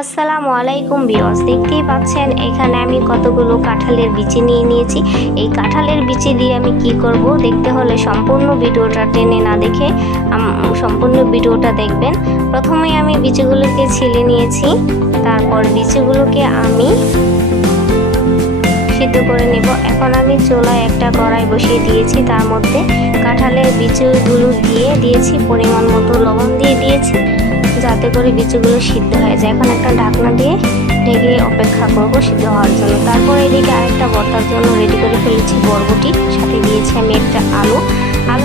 আসসালামু আলাইকুম ভিউয়ার্স, দেখতেই পাচ্ছেন এখানে আমি কতগুলো কাঁঠালের বিচি নিয়ে নিয়েছি। এই কাঁঠালের বিচি দিয়ে আমি কি করব দেখতে হলে সম্পূর্ণ ভিডিওটা টেনে না দেখে সম্পূর্ণ ভিডিওটা দেখবেন। প্রথমে আমি বিচিগুলোকে ছিলে নিয়েছি, তারপর বিচিগুলোকে আমি সিদ্ধ করে নেব। এখন আমি চুলায় একটা কড়াই বসিয়ে দিয়েছি, তার মধ্যে কাঁঠালের বিচিগুলো দিয়ে দিয়েছি, পরিমাণ মতো লবণ দিয়ে দিয়েছি যাতে করে বিচিগুলো সিদ্ধ হয়ে যায়। এখন একটা ঢাকনা দিয়ে ঢেকে অপেক্ষা করবো সিদ্ধ হওয়ার জন্য। তারপর এদিকে আরেকটা ভর্তার জন্য রেডি করে ফেলেছি বরবটি, সাথে দিয়েছি আমি একটা আলু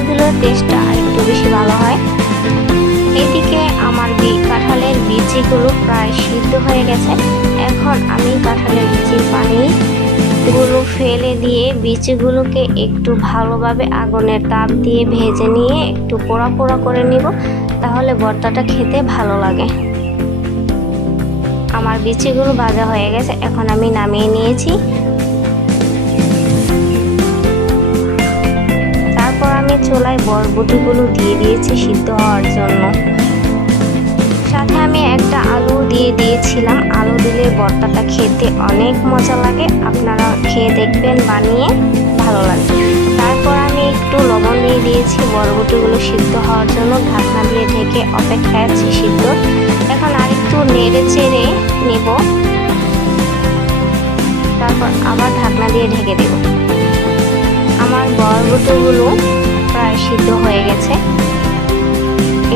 দিলে টেস্টটা আরেকটু বেশি ভালো হয়। এদিকে আমার কাঁঠালের বিচিগুলো প্রায় সিদ্ধ হয়ে গেছে। এখন আমি কাঁঠালের বিচির পানিগুলো ফেলে দিয়ে বিচিগুলোকে একটু ভালোভাবে আগুনের তাপ দিয়ে ভেজে নিয়ে একটু পোড়া পোড়া করে নিব, তাহলে ভর্তাটা খেতে ভালো লাগে। আমার বিচিগুলো ভাজা হয়ে গেছে, এখন আমি নামিয়ে নিয়েছি। তারপর আমি চুলায় বরবটিগুলো দিয়ে দিয়েছি সিদ্ধ হওয়ার জন্য। সাথে আমি একটা আলু দিয়ে দিয়েছিলাম। আলু দিলে ভর্তাটা খেতে অনেক মজা লাগে, আপনারা খেয়ে দেখবেন, বানিয়ে ভালো লাগবে। তারপর আমি একটু লবণ দিয়ে দিয়েছি বরবটিগুলো সিদ্ধ হওয়ার জন্য। ঢাকনা দিয়ে ঢেকে অপেক্ষায় আছি সিদ্ধ। এখন আরেকটু নেড়ে চেড়ে নেব, তারপর আবার ঢাকনা দিয়ে ঢেকে দেব। আমার বরবটিগুলো প্রায় সিদ্ধ হয়ে গেছে।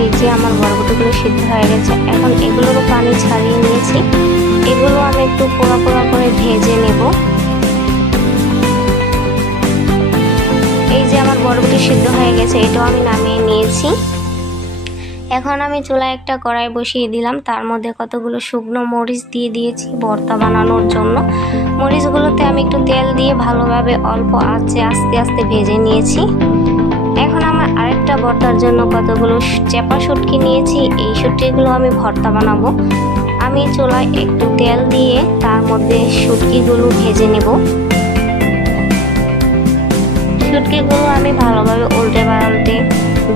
এই যে আমার বরবটিগুলো সিদ্ধ হয়ে গেছে। এখন এগুলোরও পানি ছাড়িয়ে নিয়েছি, এগুলো আমি একটু পোড়া পোড়া করে ভেজে নেব। এই যে আমার বরবটি সিদ্ধ হয়ে গেছে, এটাও আমি নামিয়ে নিয়েছি। এখন আমি চুলায় একটা কড়াই বসিয়ে দিলাম, তার মধ্যে কতগুলো শুকনো মরিচ দিয়ে দিয়েছি ভর্তা বানানোর জন্য। মরিচগুলোতে আমি একটু তেল দিয়ে ভালোভাবে অল্প আঁচে আস্তে আস্তে ভেজে নিয়েছি। এখন আমার আরেকটা ভর্তার জন্য কতগুলো চেপা শুটকি নিয়েছি, এই শুটকিগুলো আমি ভর্তা বানাবো। আমি চুলায় একটু তেল দিয়ে তার মধ্যে শুটকিগুলো ভেজে নেব। শুটকিগুলো আমি ভালোভাবে উল্টে পাল্টে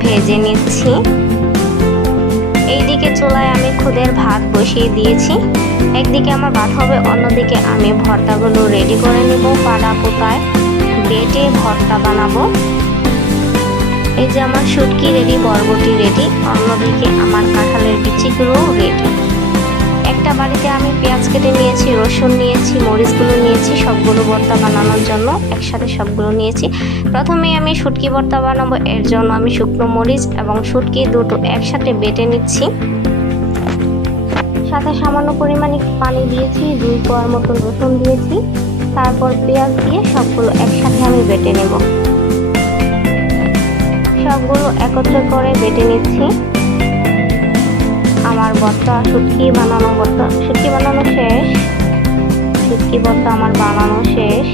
ভেজে নিচ্ছি। এইদিকে চুলায় আমি খুদের ভাত বসিয়ে দিয়েছি। একদিকে আমার ভাত হবে, অন্যদিকে আমি ভর্তাগুলো রেডি করে নেব। পাড়া পোতায় বেটে ভর্তা বানাবো। এই যে আমার শুটকি রেডি, বরবটি রেডি, অন্যদিকে আমার কাঁঠালের বিচিগুলো রেডি। একটা বাড়িতে আমি পেঁয়াজ কেটে নিয়েছি, রসুন নিয়েছি, মরিচগুলো নিয়েছি, সবগুলো ভর্তা বানানোর জন্য একসাথে সবগুলো নিয়েছি। প্রথমে আমি শুটকি ভর্তা বানাবো, এর জন্য আমি শুকনো মরিচ এবং শুটকি দুটো একসাথে বেটে নিচ্ছি। সাথে সামান্য পরিমাণে পানি দিয়েছি, 2 কোয়ার মতো রসুন দিয়েছি, তারপর পেঁয়াজ দিয়ে সবগুলো একসাথে আমি বেটে নেব। সবগুলো একত্রে করে বেটে নিচ্ছি। আমার ভর্তা শুটকি বানানো শেষ। শুটকি ভর্তা আমার বানানো শেষ।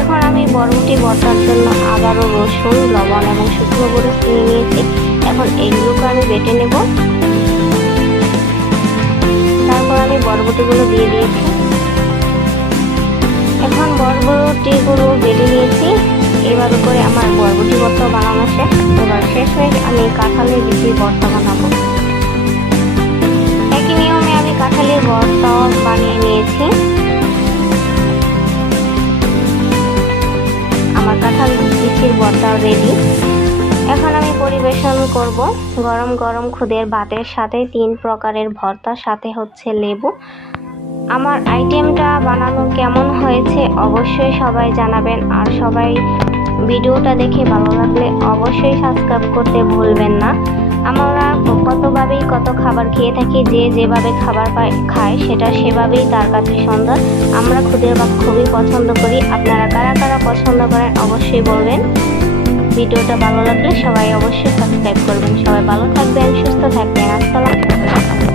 এখন আমি বরবটি ভর্তার জন্য আবারও রসুন, লবণ এবং শুকনো মরিচ নিয়ে নিয়েছি। এখন এইগুলোকে আমি বেটে নেব। তারপর আমি বরবটিগুলো দিয়ে দিয়েছি। এখন বরবটিগুলো বেটে নিয়েছি। এভাবে করে আমার বরবটি ভর্তা বানানো শেষ। এবার শেষ হয়ে আমি কাঁঠালের বিচির ভর্তা বানাবো। একই নিয়মে আমি কাঁঠালের ভর্তাও বানিয়ে নিয়েছি। আমার কাঁঠাল বিচির ভর্তাও রেডি। এখন আমি পরিবেশন করব গরম গরম খুদের ভাতের সাথে 3 প্রকারের ভর্তা, সাথে হচ্ছে লেবু। আমার আইটেমটা বানানো কেমন হয়েছে অবশ্যই সবাই জানাবেন, আর সবাই ভিডিওটা দেখে ভালো লাগলে অবশ্যই সাবস্ক্রাইব করতে ভুলবেন না। আমরা কত খাবার খেয়ে থাকি, যে যেভাবে খাবার খায় সেটা সেভাবেই তার কাছে সুন্দর। আমরা খুদের ভাত খুবই পছন্দ করি, আপনারা কারা কারা পছন্দ করেন অবশ্যই বলবেন। ভিডিওটা ভালো লাগলে সবাই অবশ্যই সাবস্ক্রাইব করবেন। সবাই ভালো থাকবেন, সুস্থ থাকবেন। আসসালামু আলাইকুম।